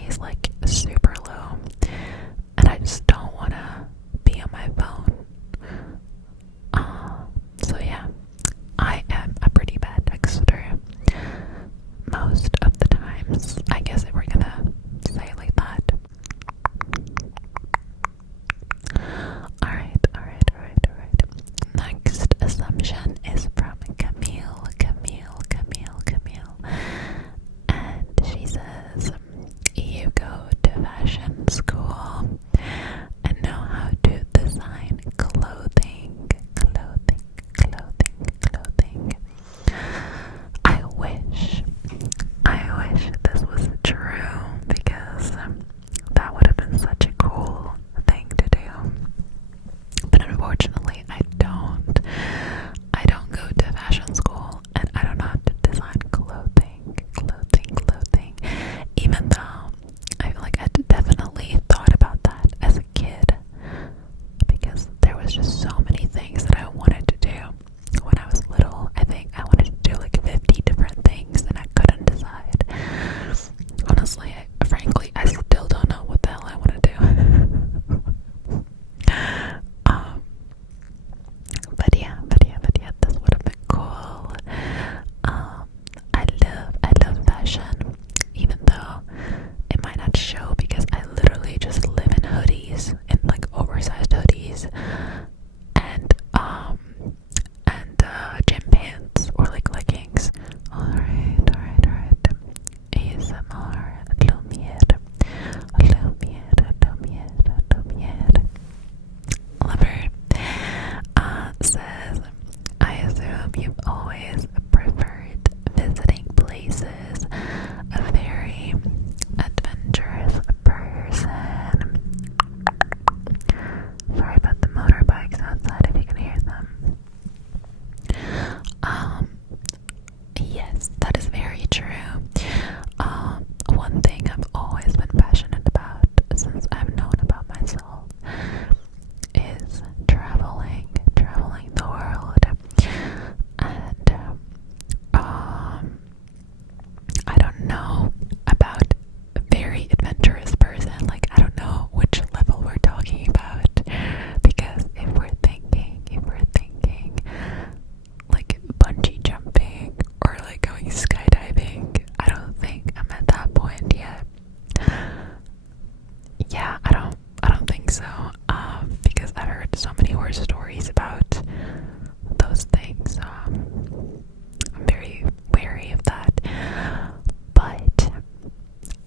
battery is like super low, and I just don't want to be on my phone. So yeah, I am a pretty bad texter most of the times. I guess if we're gonna say it like that. Alright. Next assumption is from Camille. And she says, you go to fashion school and know how to design clothing. I wish this was true, because that would have been such a cool thing to do. But unfortunately, I don't. I don't go to fashion school, and I don't know how to design clothing. Even though I feel like I definitely thought about that as a kid, because there was just so many things that I wanted to do when I was little. I think I wanted to do like 50 different things, and I couldn't decide. Honestly, frankly, I still don't know what the hell I want to do. But yeah, this would have been cool. I love fashion, even though it might not show, because I literally just live in hoodies, in like oversized hoodies, and gym pants or like leggings. Alright. ASMR, Lumiere. Lover says, I assume you've always preferred visiting places, a very adventurous person. Sorry about the motorbikes outside, if you can hear them. Yes, that is very true. One thing I've always been passionate about since I've known about myself is traveling the world. And I don't know about a very adventurous person. Like, I don't know which level we're talking about, because if we're thinking like bungee jumping or like going skydiving, I don't think I'm at that point yet. Yeah, I don't think so. Because I've heard so many horror stories about those things. I'm very wary of that. But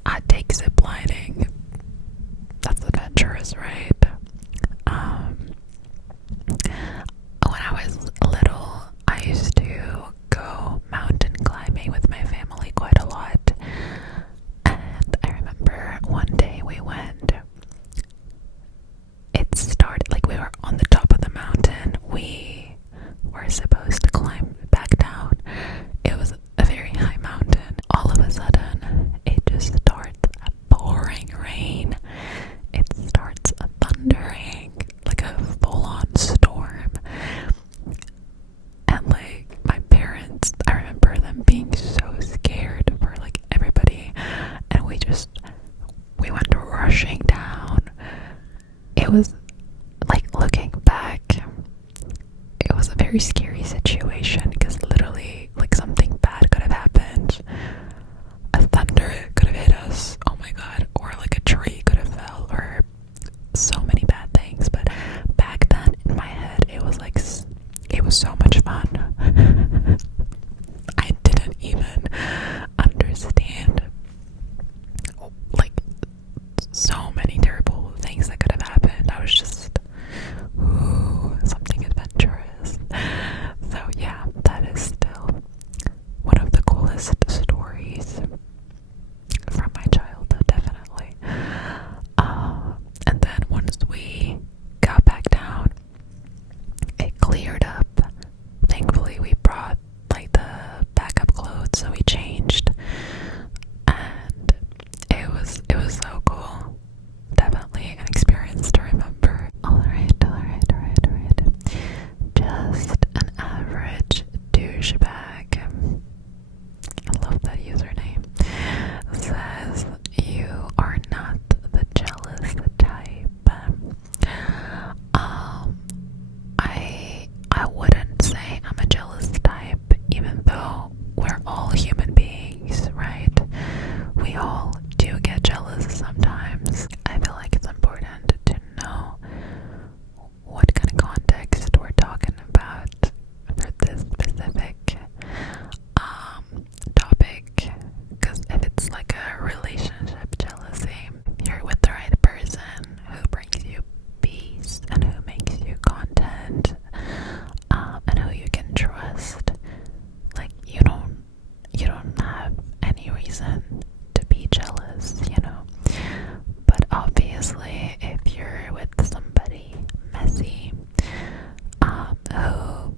I take ziplining. That's adventurous, right? When I was little, I used to go mountain climbing with my family quite a lot. And I remember one day we went. It started like we were on the top of the mountain. We were supposed to climb back down. It was a very high mountain. All of a sudden, it just starts pouring rain. It starts thundering, like a full-on storm. And like my parents, I remember them being so scared for like everybody, and we went rushing down. It was like, looking back, it was a very scary situation, because literally like something bad could have happened. A thunder could have hit us, oh my god, or like a tree could have fell, or so many bad things. But back then in my head, it was like, it was so much fun. I didn't even understand like so many terrible things that could have happened. I was just, ooh, something adventurous. jealous sometimes. I feel like it's important to know what kind of context we're talking about for this specific topic, because if it's like a relationship jealousy, if you're with the right person who brings you peace and who makes you content, and who you can trust, like you don't have any reason to be jealous, you know. But obviously, if you're with somebody messy, who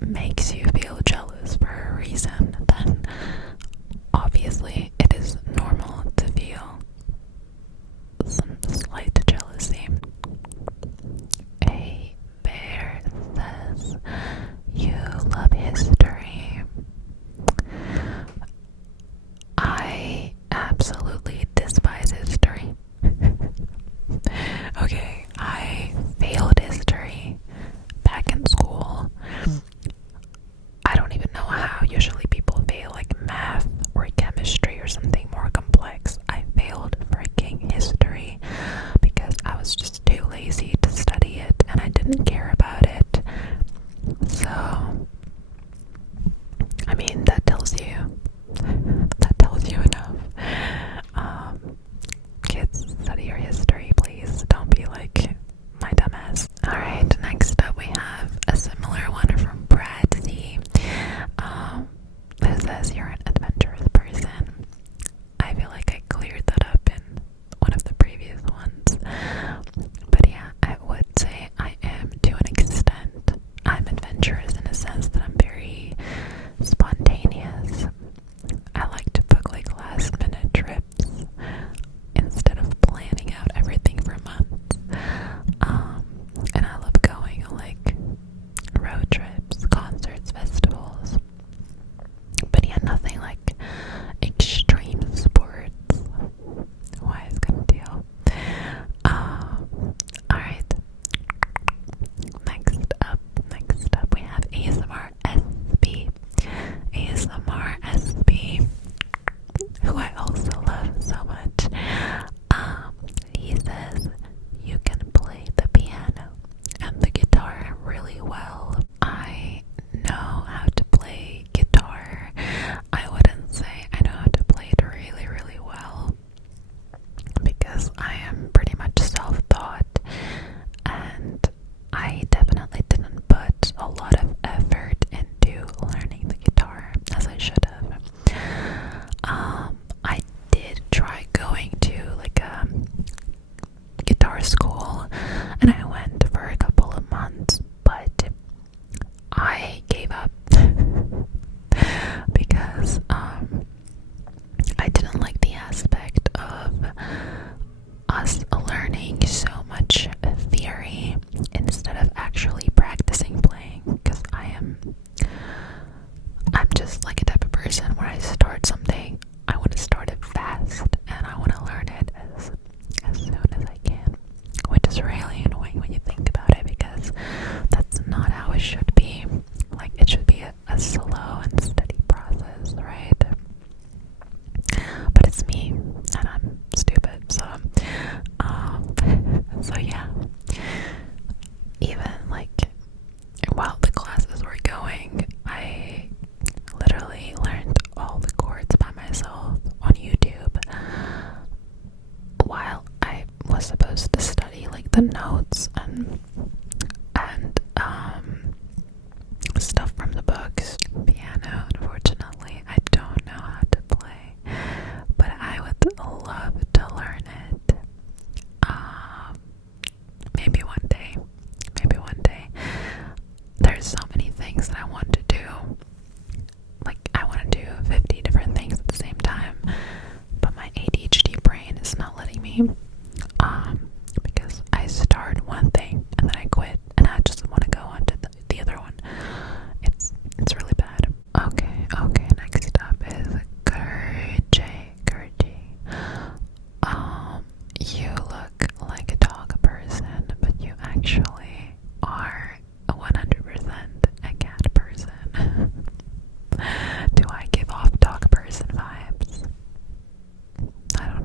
makes you feel jealous for a reason, then obviously it is normal to feel some slight jealousy. A bear says, you love history. I absolutely despise history. Okay, I failed history back in school. I don't even know how. Usually people fail like math or chemistry or something more complex. I failed freaking history because I was just too lazy to study it and I didn't care about it. So, I mean, that tells you enough. Kids, study your history, please. Don't be like my dumbass. Alright, next up we have a similar one from Brad Z. Who says you're an adventurous person. I feel like I cleared that up in one of the previous ones. But yeah, I would say I am to an extent. I'm adventurous in a sense that I'm very spontaneous. I like to book like last minute trips instead of planning out everything for months. And I love going on like road trips, concerts, festivals. But yeah, nothing like extreme sports. Wise kind of deal. Alright. Next up we have ASMR SB. ASMR SB, who I also love so much. He says you can play the piano and the guitar really well. I know how to play guitar. I wouldn't say I know how to play it really, really well because I am pretty much self-taught and I definitely didn't put a lot of effort into learning the guitar as I should have. I did try going to like a guitar school and I went for a couple of months, but I gave up because I didn't like the aspect of us learning so much theory instead of actually practicing playing, because I'm just like a type of person where I start something, I want to start it fast and I want to learn it as soon as I can, which is really annoying when you think about it because that's not how it should be. Like it should be a slow and steady process, right? But it's me and I'm stupid, so yeah. Even like while the classes were going, I literally learned all the chords by myself on YouTube while I was supposed to study like the notes and stuff from the books. Piano, unfortunately, I don't know how to play, but I would love to learn it. Maybe one day. There's so many things that I want to do. Like, I want to do 50 different things at the same time, but my ADHD brain is not letting me. Because I start one thing and then I quit, and I just want to go on to the other one. It's really bad. Okay, next up is Gurji. You look like a dog person, but you actually are 100% a cat person. Do I give off dog person vibes? I don't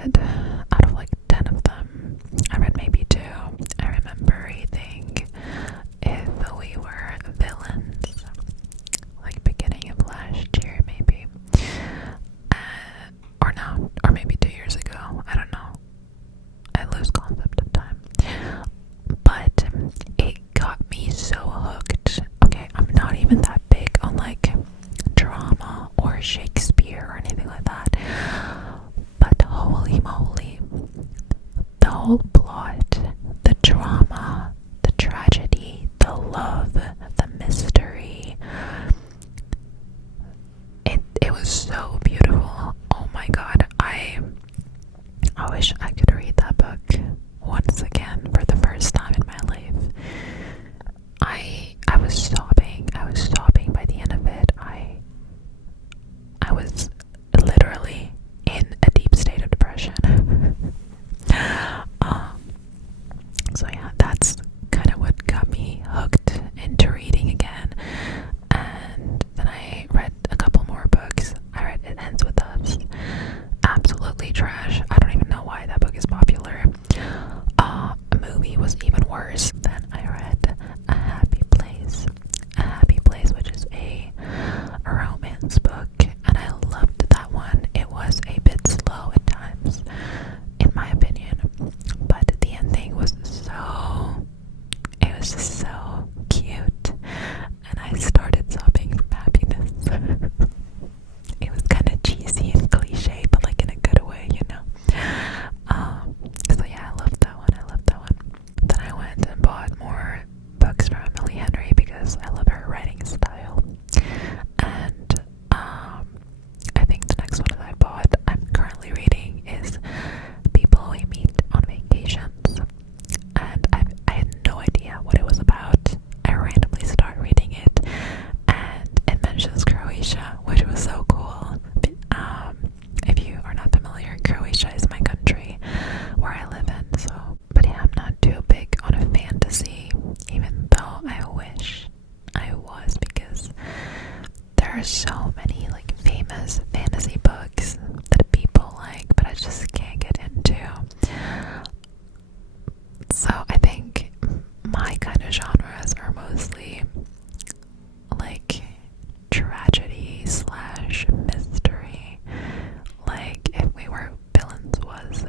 read, out of like 10 of them, I read maybe 2. I remember reading If We Were Villains, like beginning of last year maybe. Or no, or maybe 2 years ago. I don't know. I lose concept of time. But it got me so hooked. Okay, I'm not even that big on like drama or Shakespeare or anything like that. But holy moly, the whole plot, the drama, the tragedy, the love, the mystery, it was so beautiful. Oh my god, I wish I could read that book once again for the first time in my life. I was sobbing by the end of it. I was literally in a deep state of depression. So yeah, that's kind of what got me hooked into reading again. And then I read a couple more books. I read It Ends With Us. Absolutely trash. I don't even know why that book is popular. A movie was even worse. Then I read A Happy Place. A Happy Place, which is a romance book, and I loved that one. It was a bit slow at times, in my opinion, but the ending was it was just so cute, and I started sobbing from happiness. It was kind of cheesy and cliche, but like in a good way, you know. So yeah, I loved that one. Then I went and bought more books from Emily Henry because I love her writing style. And I think the next one that I'm currently reading is People We Meet on Vacations. And I had no idea what it was about. I randomly started reading it, and it mentions Croatia, which was so cool. If you are not familiar, Croatia is my country where I live in. So, but yeah, I'm not too big on a fantasy, even though I wish I was, because there are so many like famous fantasy books that people like, but I just can't get into. So I think my kind of genres are mostly like tragedy slash mystery, like If We Were Villains was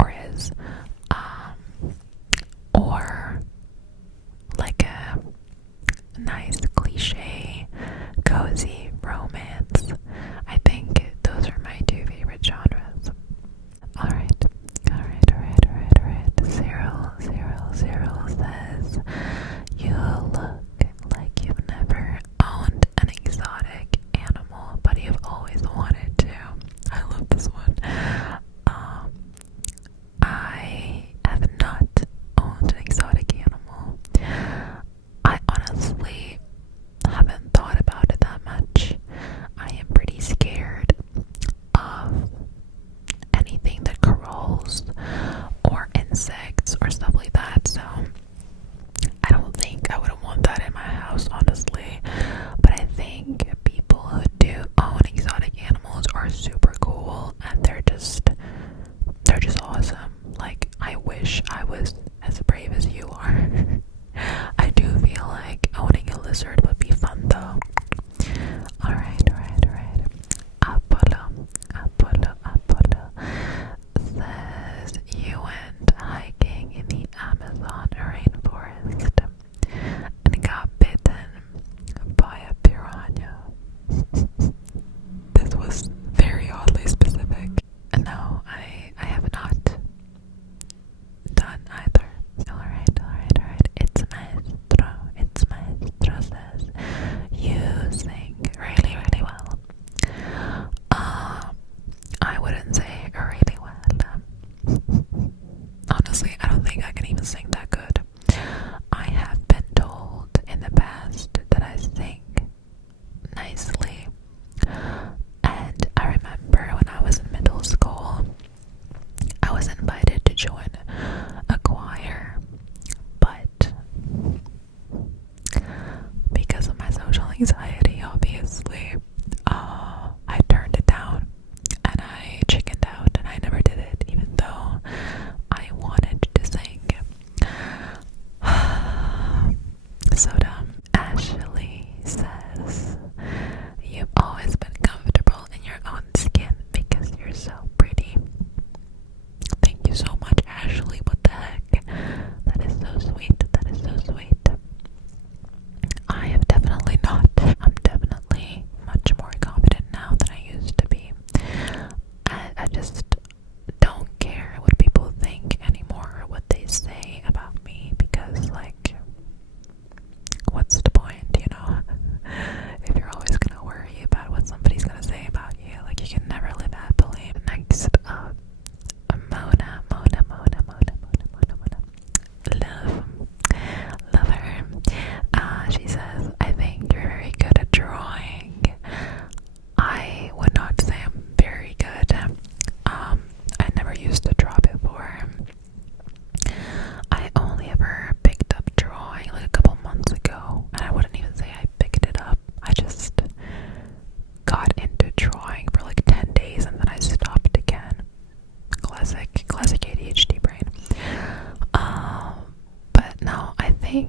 or is, or like a nice cliche cozy romance. I think those are my 2 favorite genres. Alright. Cyril says, you look like you've never owned an exotic animal, but you've always wanted to. I love this one. I have not owned an exotic animal. I honestly haven't thought about it that much. I am pretty scared of anything that crawls or insects or stuff like that, so I don't think I would want that in my house, honestly. But I think people who do own exotic animals are super cool, and they're just awesome. Like, I wish I was as brave as you are. I do feel like owning a lizard would be fun though. Alright. Apollo says, you went hiking in the Amazon rainforest and got bitten by a piranha. This was very oddly specific. No, I have not done either. Alright. It's maestro says, you sing really, really well. I wouldn't say really well. Honestly, I don't think I can even sing that good. I have been told in the past that I sing nicely. And I remember when I was in middle school, I was invited to join a choir, but because of my social anxiety, obviously, I turned it down and I chickened out and I never did like